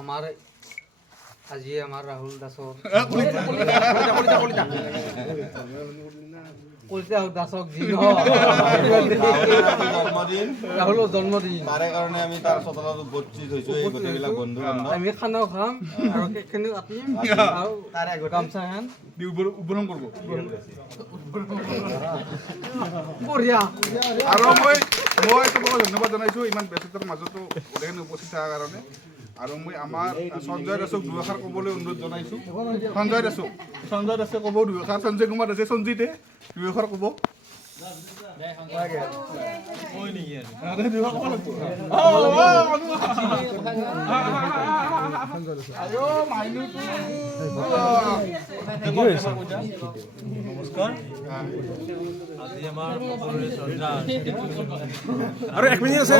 আমাৰ আজি আমাৰ ৰাহুল দাসৰ কলিতা দাসক জন্মদিন ৰাহুলৰ জন্মদিন তাৰে কাৰণে আমি তাৰ চোতালত উপস্থিত হৈছো এই গোটেইবিলাক বন্ধু বান্ধৱ আমি খানাও খাম আৰু কেকখিনি কাটিম আৰু তাৰে আগত গামছা খান উদ্বোধন কৰিব বঢ়িয়া আৰু মই তোমাক ধন্যবাদ জনাইছোঁ ইমান ব্যস্ততাৰ মাজতো গোটেইখিনি উপস্থিত থকাৰ কাৰণে আৰু মই আমাৰ সঞ্জয় দাসক দুআষাৰ ক'বলৈ অনুৰোধ জনাইছোঁ সঞ্জয় দাসে ক'ব দুআষাৰ সঞ্জয় কুমাৰ দাসে সঞ্জিতে দুআষাৰ ক'ব নমস্কাৰ আজি আমাৰ সকলোৰে শ্ৰদ্ধা আৰু এক মিনিট আছে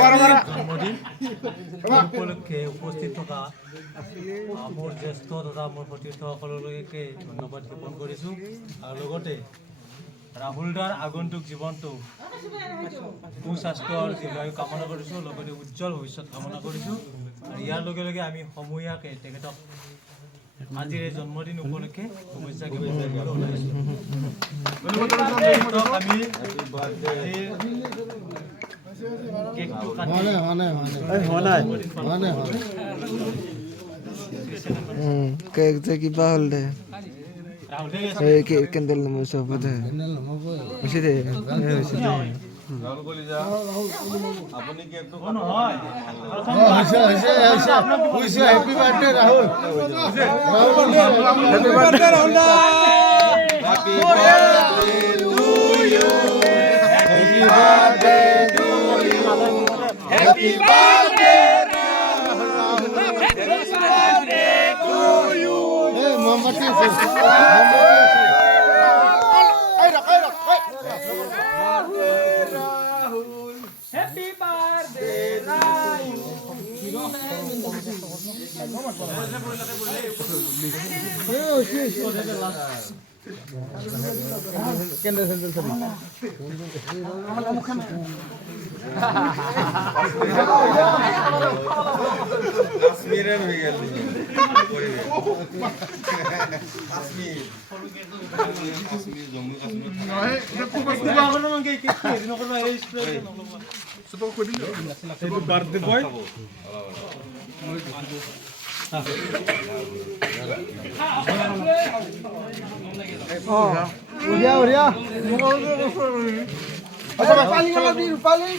জন্মদিন উপলক্ষে উপস্থিত থকা মোৰ জ্যেষ্ঠ তথা মোৰ সতীৰ্থসকললৈকে ধন্যবাদ জ্ঞাপন কৰিছোঁ আৰু লগতে ৰাহুলদাৰ আগন্তুক জীৱনটো সুস্বাস্থ্যৰ দীৰ্ঘায়ু কামনা কৰিছোঁ লগতে উজ্জ্বল ভৱিষ্যত কামনা কৰিছোঁ আৰু ইয়াৰ লগে লগে আমি সমূহীয়াকৈ তেখেতক আজিৰ এই জন্মদিন উপলক্ষে শুভেচ্ছা জ্ঞাপন কৰিবলৈ ওলাইছোঁ আমি কেকটো কাটি কেক যে কিবা হ'ল দে ৰাহুলে কেণ্ডেল নমাইছোঁ হ'ব দে হৈছে দে ৰাহুল কলিতা আপুনি কেকটো নহয় happy birthday Rahul happy birthday Rahul দা happy birthday to you happy birthday to you happy birthday কাশ্মীৰেৰ হয়ে গেল কাশ্মীৰ জম্মু কাশ্মীৰ বাৰ্থডে বয় পালি